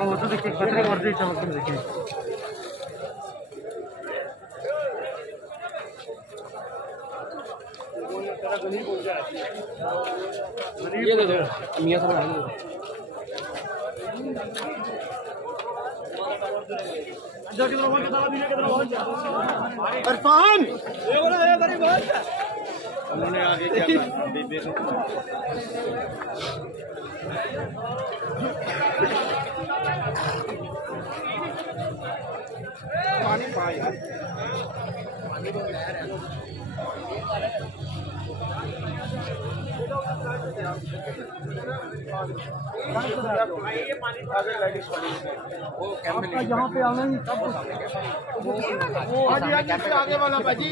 वो तो देखिए खतरे कर दी चमक देखिए। ये दे दो मियां साहब इरफान उन्होंने आगे क्या पानी पाए पानी तो यहाँ पे आना ही आगे वाला भाजी।